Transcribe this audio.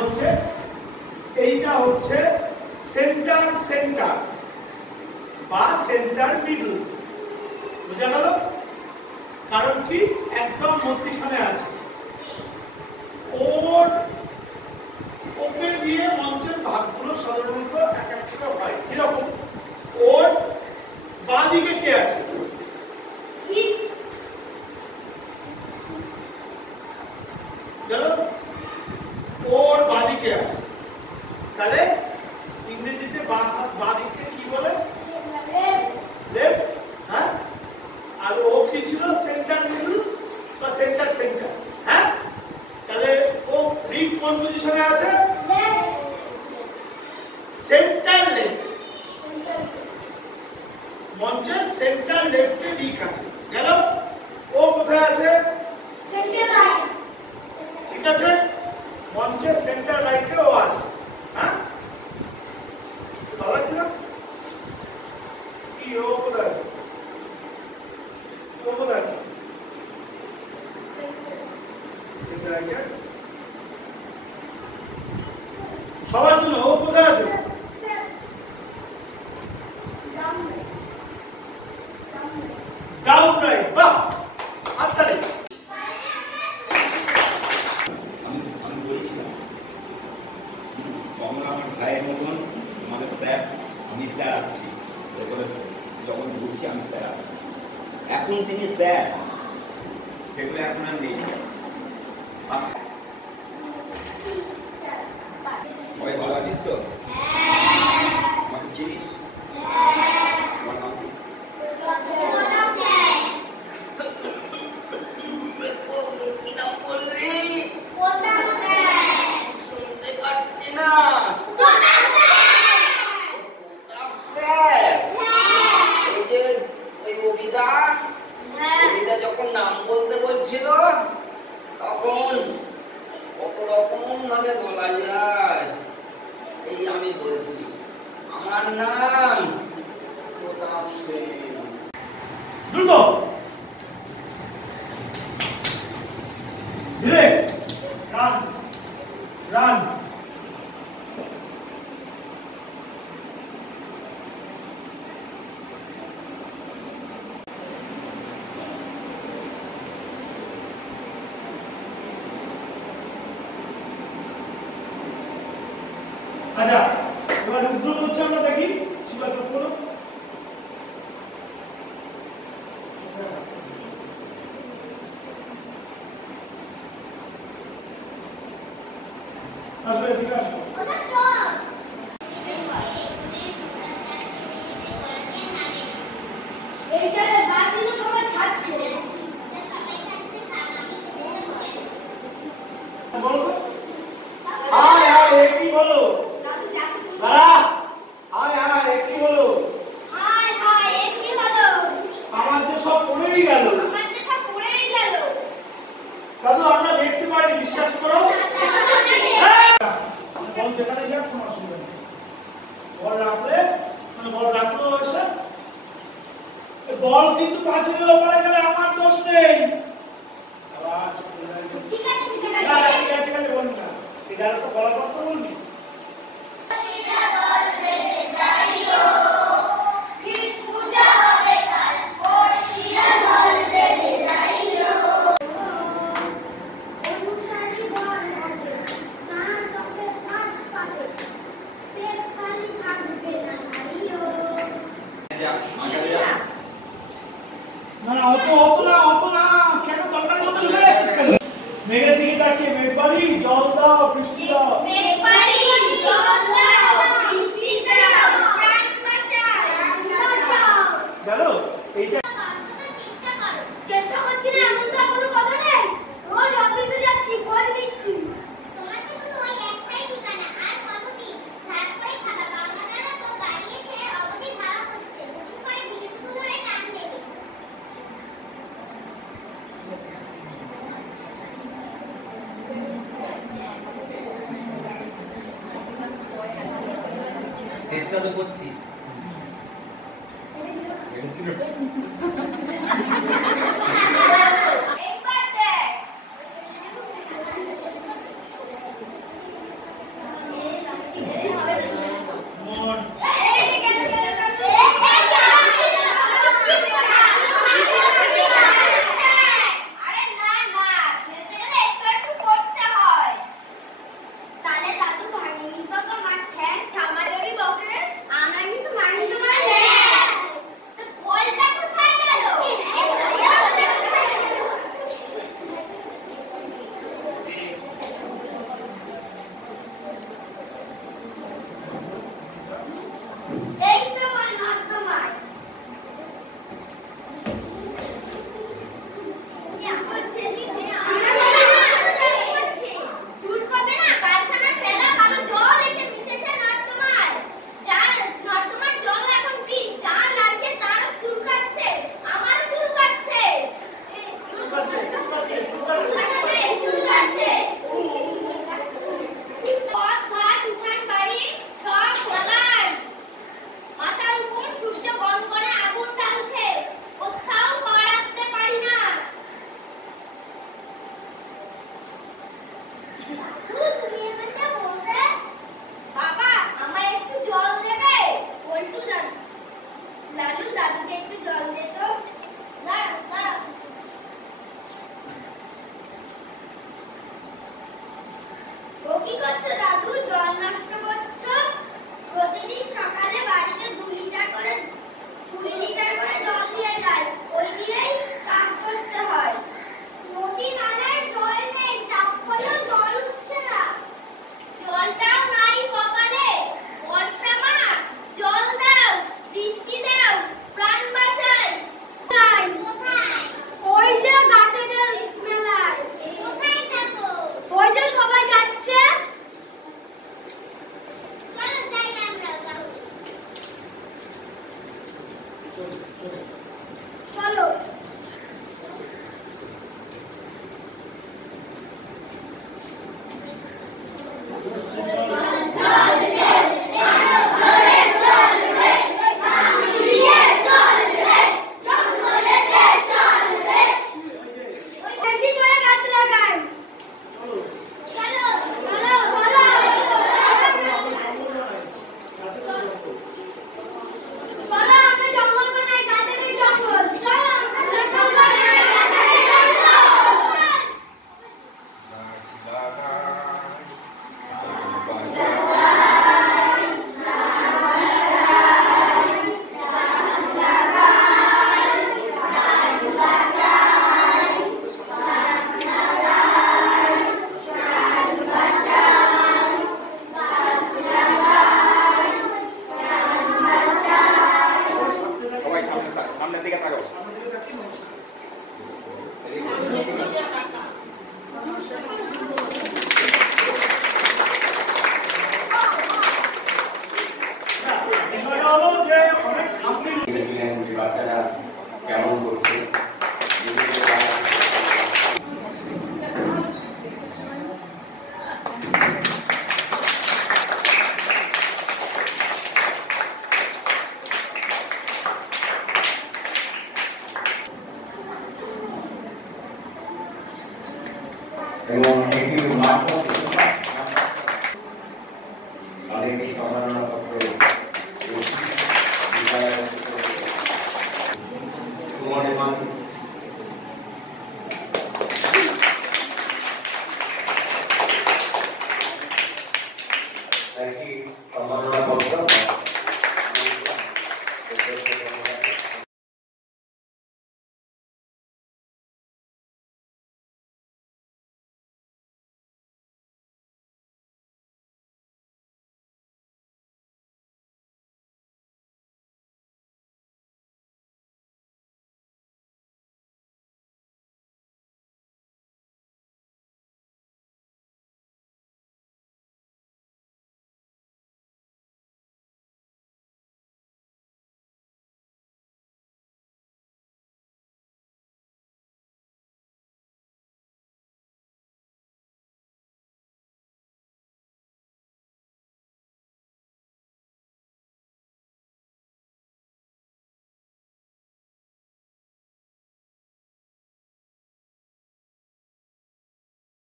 হচ্ছে এইটা হচ্ছে সেন্টার সেন্টার বা সেন্টার মিডল। বুঝা গেল? কারণ কি একদম মধ্যখানে আছে। ওকে দিয়ে মঞ্চের ভাগগুলো সাধারণত এক একটা হয়। কিরকম? ওর বাঁদিকে কে আছে? ওর বাঁদিকে আছে। তাহলে ইংরেজিতে বাঁদিকে কি বলে? লেফট। হ্যাঁ, আর ও কি ছিল? সেন্টার মিডল বা সেন্টার সেন্টার। হ্যাঁ, তাহলে ও রিক কোন পজিশনে আছে? Centre left. মঞ্চের সেন্টার লেফটে রিক আছে। গেল? ও কোথায় আছে? Centre right. ঠিক আছে, মঞ্চের সেন্টার রাইটে ও আছে। হ্যাঁ, ভালো লাগছে না? কি ও কোথায় আছে? ও কোথায় আছে? সেন্টার রাইটে আছে। সবার জন্য ও কোথায় আছে? Down right. বাহ, হাততালি। আমি বলছিলাম আমার ভাইয়ের মতন আমাদের স্যার, আমি স্যার আসছি যখন ঘুরছি আমি স্যার আসছি। এখন তিনি স্যার, সেগুলো এখন আর নেই। সবাই ভালো আছিস তো? আমাকে চিনিস? আমার নাম কি? যখন নাম বলতে বলছিল তখন কত রকম ভাবে বলা যায়। এই আমি বলছি, আমার নাম প্রতাপ সেন। দ্রুত ধীরে রান রান। আচ্ছা, এবার রুদ্র করছে, আমরা দেখি। শিবা চোখ করো। আসো এদিকে আসো। এই ছেলে বাকি তো সবাই খাচ্ছে। বলো তো। হায় হায়, এ কি বলো? দাঁড়া। হায় হায়, এ কি বলো? হায় হায়, এ কি হলো? আমার যে সব পড়েই গেল। দাদু আমরা দেখতে পারি, বিশ্বাস করো। বল যেখানে যাক কোনো অসুবিধা নেই। বল রাখলে বল রাখলো এসে। বল কিন্তু পাঁচিলের ওপরে গেলে আমার দোষ নেই। আবার ঠিক আছে ঠিক আছে বল না। এটা তো বলা কথা বলবি। মেঘের দিকে তাকিয়ে মেঘবাড়ি জল দাও, বৃষ্টি দাও। গেল এইটা। চেষ্টা করছি না, এমন তো কোনো কথা নেই। রোজ অফিসে যাচ্ছি, খোঁজ নিচ্ছি। তোমার তো শুধু ওই একটাই ঠিকানা, আর কতদিন? তারপরে খাবার বাংলাদেশে তো দাঁড়িয়ে খেয়ে অবধি খাওয়া করছে। দুদিন পরে ভিডিওটুকু ধরে টান দেবে। চেষ্টা তো করছি। নাকি সম্মাননা পত্র